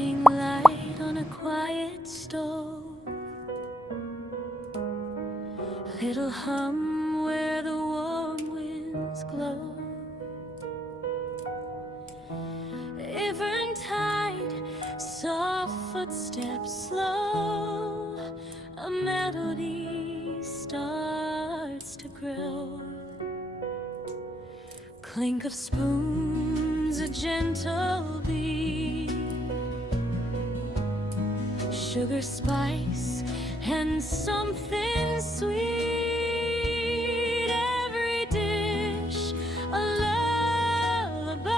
morning light on a quiet stove, little hum where the warm winds glow. Eventide, soft footsteps slow, a melody starts to grow. Clink of spoons, a gentle beat, sugar, spice, and something sweet. Every dish a lullaby,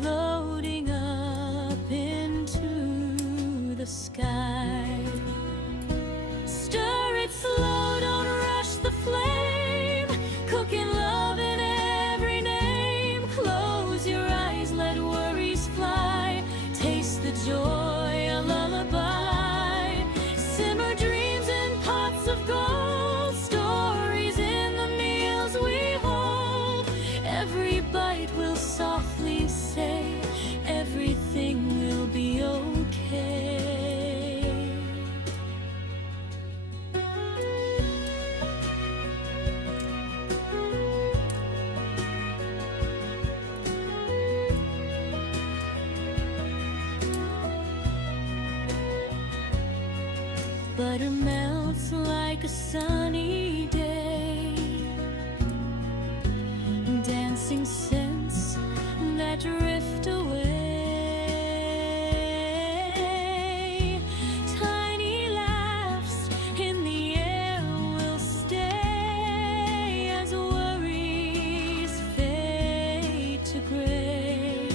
floating up into the sky. Stir it slow, don't rush the flame, cooking love in every name. Close your eyes, let worries fly, taste the joy, a lullaby. Simmer dreams in pots of gold, stories in the meals we hold. Every bite will softly say, everything will be okay. Butter melts like a sunny day, dancing scents that drift away. Tiny laughs in the air will stay as worries fade to gray.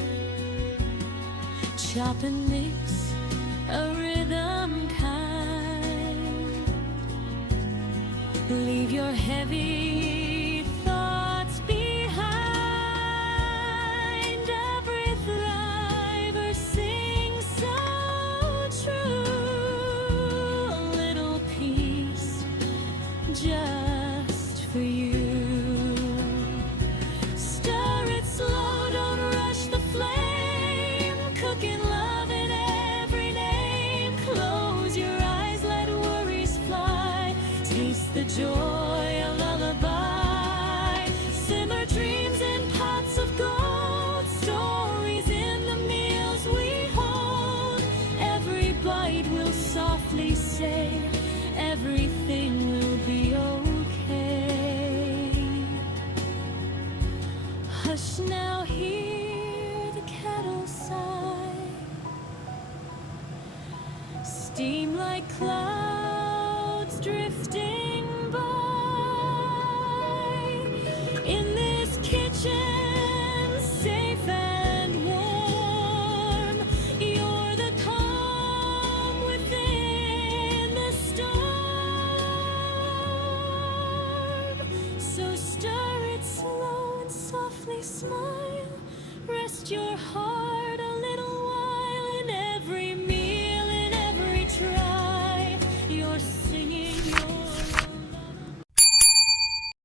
Chop and mix a rhythm kind, leave your heavy thoughts behind. Every thriver sings so true, a little peace just for you. Stir it slow, don't rush the flame, cooking love in every name. Close your eyes, let worries fly, taste the joy, a lullaby. Simmer dreams in pots of gold, stories in the meals we hold. Every bite will softly say, everything will be okay. Hush now, hear the kettle sigh, steam like clouds drifting by. In this kitchen, safe and warm, you're the calm within the storm. So stir it slow and softly smile, rest your heart